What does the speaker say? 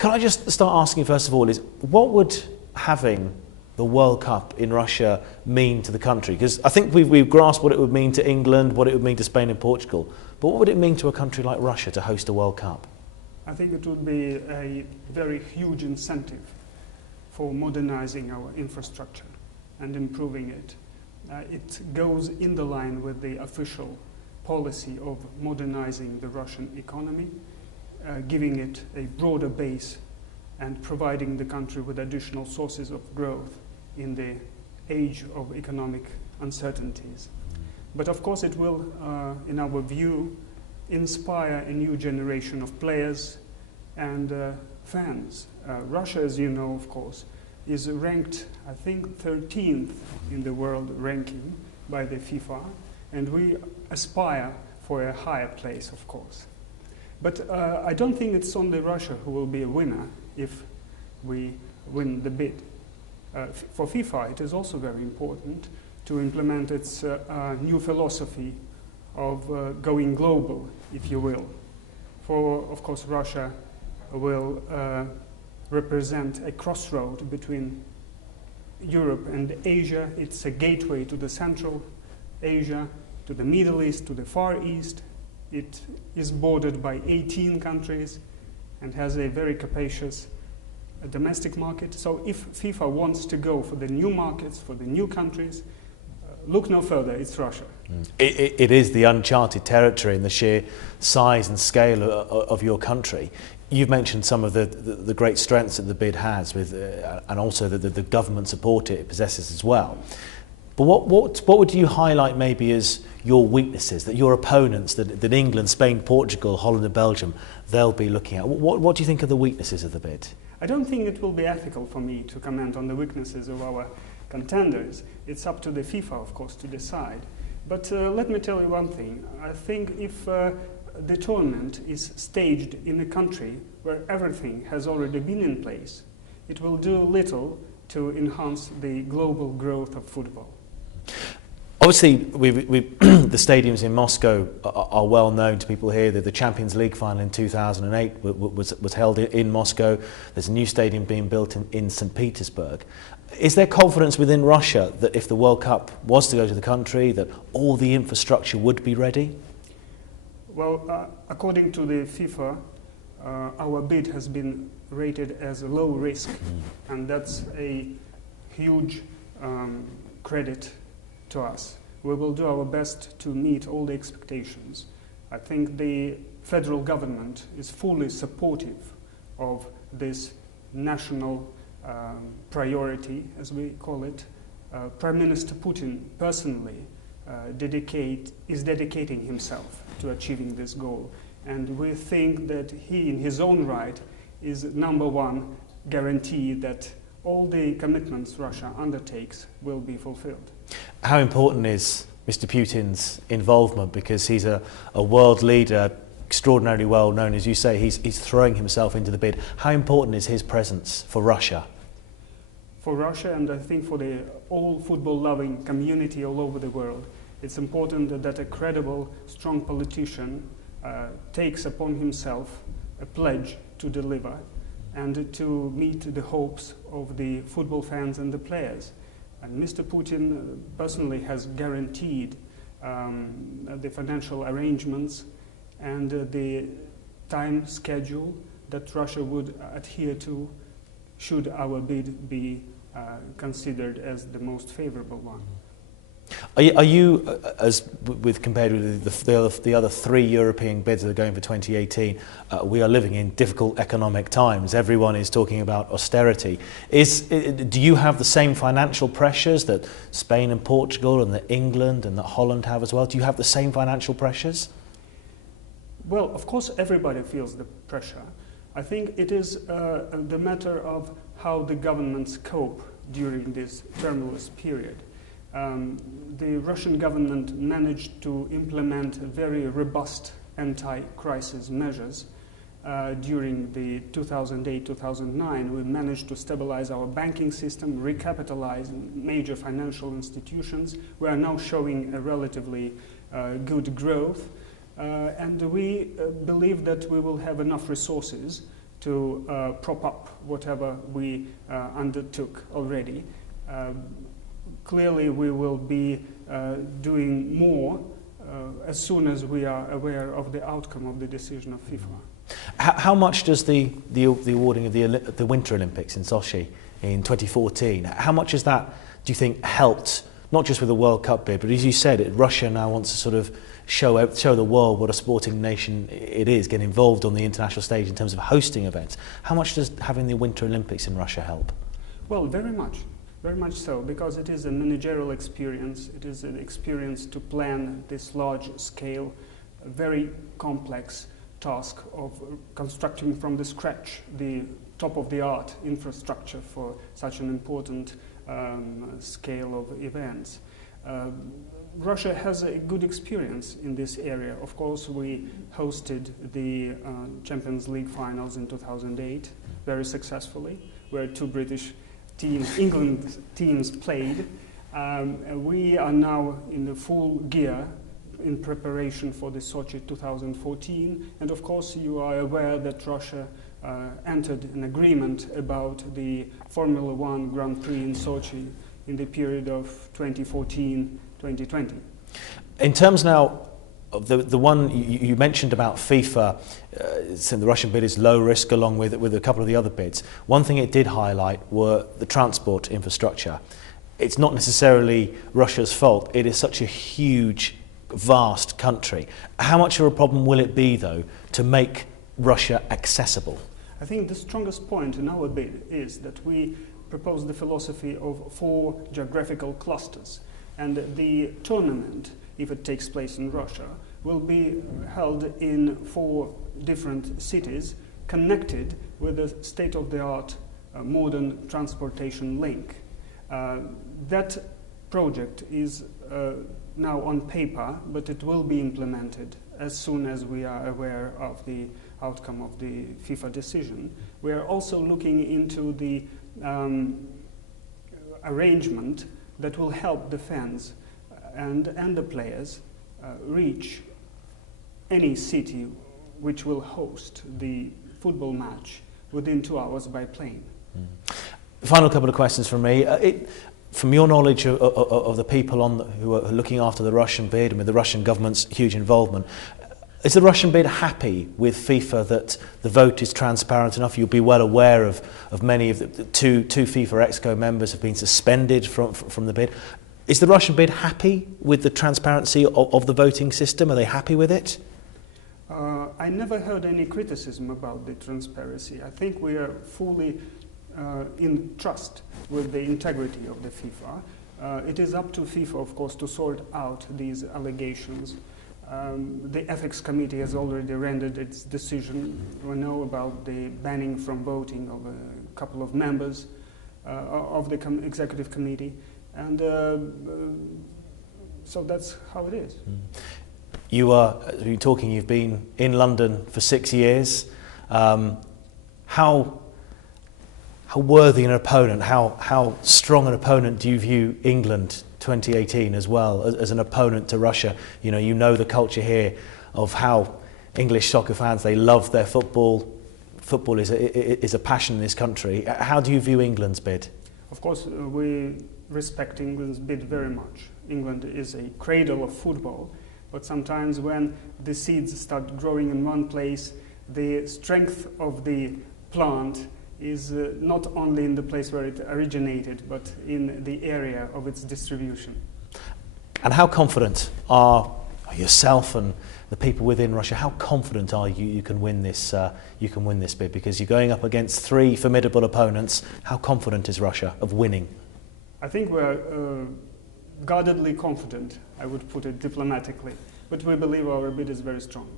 Can I just start asking, first of all, is what would having the World Cup in Russia mean to the country? Because I think we've grasped what it would mean to England, what it would mean to Spain and Portugal, but what would it mean to a country like Russia to host a World Cup? I think it would be a very huge incentive for modernizing our infrastructure and improving it. It goes in the line with the official policy of modernizing the Russian economy, giving it a broader base and providing the country with additional sources of growth in the age of economic uncertainties. But of course it will, in our view, inspire a new generation of players and fans. Russia, as you know, of course, is ranked, I think, 13th in the world ranking by the FIFA, and we aspire for a higher place, of course. But I don't think it's only Russia who will be a winner if we win the bid. For FIFA, it is also very important to implement its new philosophy of going global, if you will. For, of course, Russia will represent a crossroad between Europe and Asia. It's a gateway to the Central Asia, to the Middle East, to the Far East. It is bordered by 18 countries and has a very capacious domestic market. So if FIFA wants to go for the new markets, for the new countries, look no further, it's Russia. It is the uncharted territory in the sheer size and scale of your country. You've mentioned some of the great strengths that the bid has, with, and also the government support it possesses as well. But what would you highlight maybe as your weaknesses, that your opponents, that England, Spain, Portugal, Holland and Belgium, they'll be looking at? What do you think are the weaknesses of the bid? I don't think it will be ethical for me to comment on the weaknesses of our contenders. It's up to the FIFA, of course, to decide. But let me tell you one thing. I think if the tournament is staged in a country where everything has already been in place, it will do little to enhance the global growth of football. Obviously, the stadiums in Moscow are well known to people here. The Champions League final in 2008 was held in Moscow. There's a new stadium being built in St. Petersburg. Is there confidence within Russia that if the World Cup was to go to the country, that all the infrastructure would be ready? Well, according to the FIFA, our bid has been rated as a low risk, and that's a huge credit to us. We will do our best to meet all the expectations. I think the federal government is fully supportive of this national priority, as we call it. Prime Minister Putin personally is dedicating himself to achieving this goal, and we think that he, in his own right, is #1 guarantee that all the commitments Russia undertakes will be fulfilled. How important is Mr. Putin's involvement? Because he's a world leader, extraordinarily well known, as you say, he's throwing himself into the bid. How important is his presence for Russia? For Russia, and I think for the all football-loving community all over the world, it's important that a credible, strong politician takes upon himself a pledge to deliver and to meet the hopes of the football fans and the players. And Mr. Putin personally has guaranteed the financial arrangements and the time schedule that Russia would adhere to should our bid be considered as the most favorable one. Are you, as with compared with the other 3 European bids that are going for 2018, we are living in difficult economic times. Everyone is talking about austerity. Do you have the same financial pressures that Spain and Portugal and that England and that Holland have as well? Do you have the same financial pressures? Well, of course, everybody feels the pressure. I think it is the matter of how the governments cope during this tumultuous period. The Russian government managed to implement very robust anti-crisis measures during the 2008-2009. We managed to stabilize our banking system, recapitalize major financial institutions. We are now showing a relatively good growth, and we believe that we will have enough resources to prop up whatever we undertook already. Clearly, we will be doing more as soon as we are aware of the outcome of the decision of FIFA. How much does the awarding of the Winter Olympics in Sochi in 2014, how much has that, do you think, helped, not just with the World Cup bid, but as you said, Russia now wants to sort of show the world what a sporting nation it is, get involved on the international stage in terms of hosting events. How much does having the Winter Olympics in Russia help? Well, very much so, because it is a managerial experience. It is an experience to plan this large scale, very complex task of constructing from the scratch the top-of-the-art infrastructure for such an important scale of events. Russia has a good experience in this area. Of course, we hosted the Champions League finals in 2008 very successfully, where two British teams, England teams, played. We are now in the full gear in preparation for the Sochi 2014, and of course you are aware that Russia entered an agreement about the Formula One Grand Prix in Sochi in the period of 2014-2020. In terms now of the one you mentioned about FIFA, saying the Russian bid is low risk along with a couple of the other bids. One thing it did highlight were the transport infrastructure. It's not necessarily Russia's fault. It is such a huge, vast country. How much of a problem will it be, though, to make Russia accessible? I think the strongest point in our bid is that we propose the philosophy of 4 geographical clusters, and the tournament, if it takes place in Russia, will be held in 4 different cities connected with a state-of-the-art modern transportation link. That project is now on paper, but it will be implemented as soon as we are aware of the outcome of the FIFA decision. We are also looking into the arrangement that will help the fans and the players reach any city which will host the football match within 2 hours by plane. Final couple of questions from me. From your knowledge of the people who are looking after the Russian bid and with the Russian government's huge involvement, is the Russian bid happy with FIFA that the vote is transparent enough? You'll be well aware of many of the two FIFA Exco members have been suspended from the bid. Is the Russian bid happy with the transparency of the voting system? Are they happy with it? I never heard any criticism about the transparency. I think we are fully in trust with the integrity of the FIFA. It is up to FIFA, of course, to sort out these allegations. The ethics committee has already rendered its decision. We know about the banning from voting of a couple of members of the executive committee, and so that's how it is. You've been in London for 6 years. How worthy an opponent, how strong an opponent do you view England 2018 as well, as an opponent to Russia? You know the culture here of how English soccer fans, they love their football. Football is a passion in this country. How do you view England's bid? Of course, we respect England's bid very much. England is a cradle of football, but sometimes when the seeds start growing in one place, the strength of the plant is not only in the place where it originated, but in the area of its distribution. And how confident are yourself and the people within Russia? How confident are you can win this? You can win this bid, because you're going up against 3 formidable opponents. How confident is Russia of winning? I think we're guardedly confident. I would put it diplomatically, but we believe our bid is very strong.